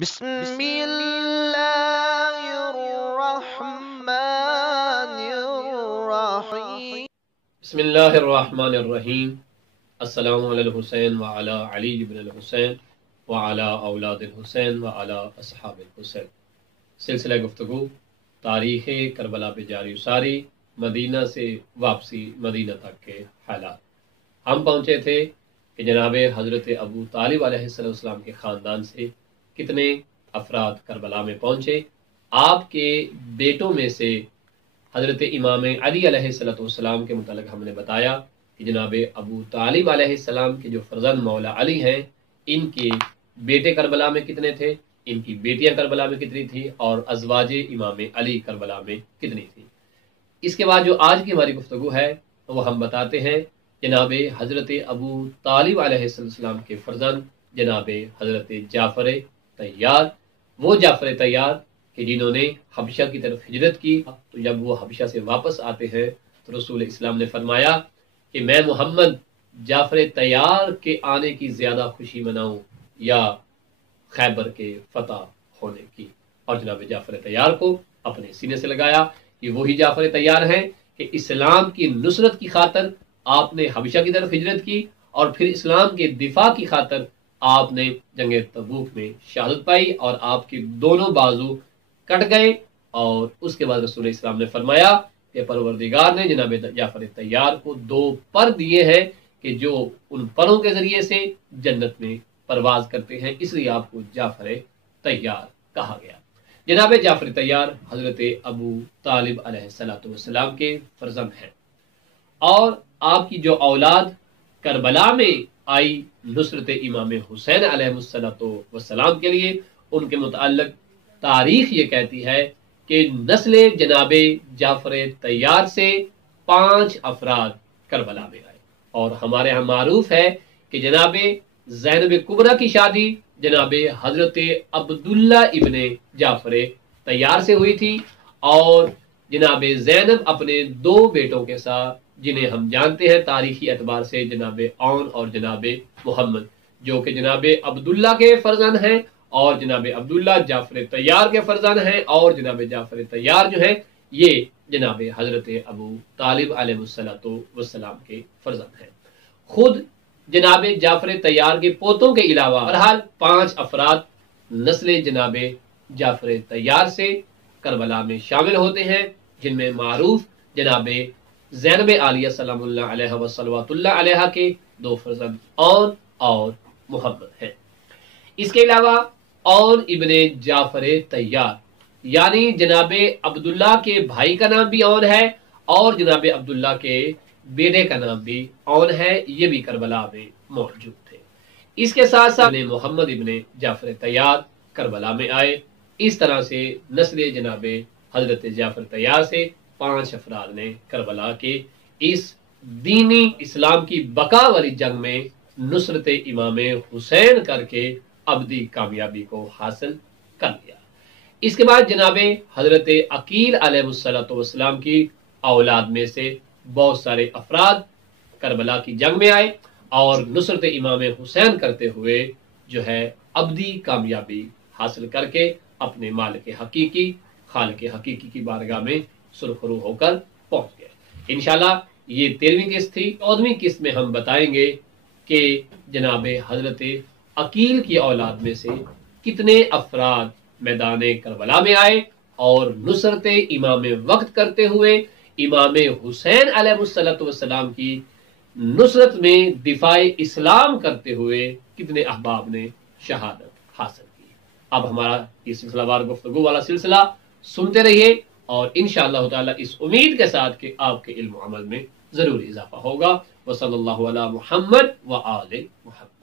بسم اللہ الرحمن الرحیم۔ بسم اللہ الرحمن الرحیم۔ السلام علی الحسین وعلی علی بن الحسین وعلی اولاد الحسین وعلی اصحاب الحسین۔ سلسلہ گفتگو تاریخ کربلا پہ جاری ساری، مدینہ سے واپسی مدینہ تک کے حالات۔ ہم پہنچے تھے کہ جناب حضرت ابو طالب علیہ السلام کے خاندان سے کتنے افراد کربلا میں پہنچے۔ آپ کے بیٹوں میں سے حضرت امام علی علیہ السلام کے متعلق ہم نے بتایا کہ جناب ابو طالب علیہ السلام کے جو فرزند مولا علی ہیں، ان کے بیٹے کربلا میں کتنے تھے، ان کی بیٹیاں کربلا میں کتنی تھی، اور ازواج امام علی کربلا میں کتنی تھی۔ اس کے بعد جو آج کی ہماری گفتگو ہے وہ ہم بتاتے ہیں جناب حضرت ابو طالب علیہ السلام کے فرزند جناب حضرت جعفر طیار، وہ جعفر طیار کہ جنہوں نے حبشہ کی طرف ہجرت کی۔ تو جب وہ حبشہ سے واپس آتے ہیں تو رسول اسلام نے فرمایا کہ میں محمد جعفر طیار کے آنے کی زیادہ خوشی مناؤں یا خیبر کے فتح ہونے کی، اور جناب جعفر طیار کو اپنے سینے سے لگایا۔ یہ وہی جعفر طیار ہیں کہ اسلام کی نصرت کی خاطر آپ نے حبشہ کی طرف ہجرت کی، اور پھر اسلام کے دفاع کی خاطر آپ نے جنگ تبوک میں شہادت پائی اور آپ کے دونوں بازو کٹ گئے۔ اور اس کے بعد رسول اسلام نے فرمایا کہ پروردگار نے جناب جعفر طیار کو 2 پر دیے ہیں کہ جو ان پروں کے ذریعے سے جنت میں پرواز کرتے ہیں، اس لیے آپ کو جعفر طیار کہا گیا۔ جناب جعفر طیار حضرت ابو طالب علیہ السلام کے فرزند ہیں، اور آپ کی جو اولاد کربلا میں آئی نصرت امام حسین علیہ السلام کے لیے، ان کے متعلق تاریخ یہ کہتی ہے کہ نسل جناب جعفر طیار سے 5 افراد کربلا میں آئے، اور ہمارے ہاں معروف ہے کہ جناب زینب کبریٰ کی شادی جناب حضرت عبداللہ ابن جعفر طیار سے ہوئی تھی، اور جناب زینب اپنے 2 بیٹوں کے ساتھ، جنہیں ہم جانتے ہیں تاریخی اعتبار سے جناب اون اور جناب محمد، جو کہ جناب عبداللہ کے فرزند ہیں، اور جناب عبداللہ جعفر طیار کے فرزند ہیں، اور جناب جعفر طیار جو ہیں یہ جناب حضرت ابو طالب علیہ السلام کے فرزند ہیں۔ خود جناب جعفر طیار کے پوتوں کے علاوہ بہرحال 5 افراد نسل جناب جعفر طیار سے کربلا میں شامل ہوتے ہیں، جن میں معروف جناب زینب عالیہ سلام اللہ علیہ وصلوات اللہ علیہ کے 2 فرزند اون اور محمد ہیں۔ اس کے علاوہ اون ابن جعفر طیار یعنی جناب عبداللہ کے بھائی کا نام بھی اون ہے، اور جناب عبداللہ کے بیٹے کا نام بھی اون ہے، یہ بھی کربلا میں موجود تھے۔ اس کے ساتھ ساتھ محمد ابن جعفر طیار کربلا میں آئے۔ اس طرح سے نسل جناب حضرت جعفر طیار سے 5 افراد نے کربلا کے اس دینی اسلام کی بقا والی جنگ میں نصرت امام حسین کر کے ابدی کامیابی کو حاصل کر لیا۔ اس کے بعد جناب حضرت عقیل علیہ السلام کی اولاد میں سے بہت سارے افراد کربلا کی جنگ میں آئے، اور نصرت امام حسین کرتے ہوئے جو ہے ابدی کامیابی حاصل کر کے اپنے مالک حقیقی، خالق حقیقی کی بارگاہ میں سرخرو ہو کر پہنچ گئے۔ انشاءاللہ یہ 13ویں قسط تھی۔ 14ویں قسط میں ہم بتائیں گے کہ جناب حضرت عقیل کی اولاد میں سے کتنے افراد میدان کربلا میں آئے، اور نصرت امام وقت کرتے ہوئے امام حسین علیہ السلام کی نصرت میں دفاع اسلام کرتے ہوئے کتنے احباب نے شہادت حاصل کی۔ اب ہمارا یہ سلسلہ وار گفتگو والا سلسلہ سنتے رہیے، اور انشاءاللہ تعالی اس امید کے ساتھ کہ آپ کے علم و عمل میں ضرور اضافہ ہوگا۔ وصلی اللہ علی محمد و آل محمد۔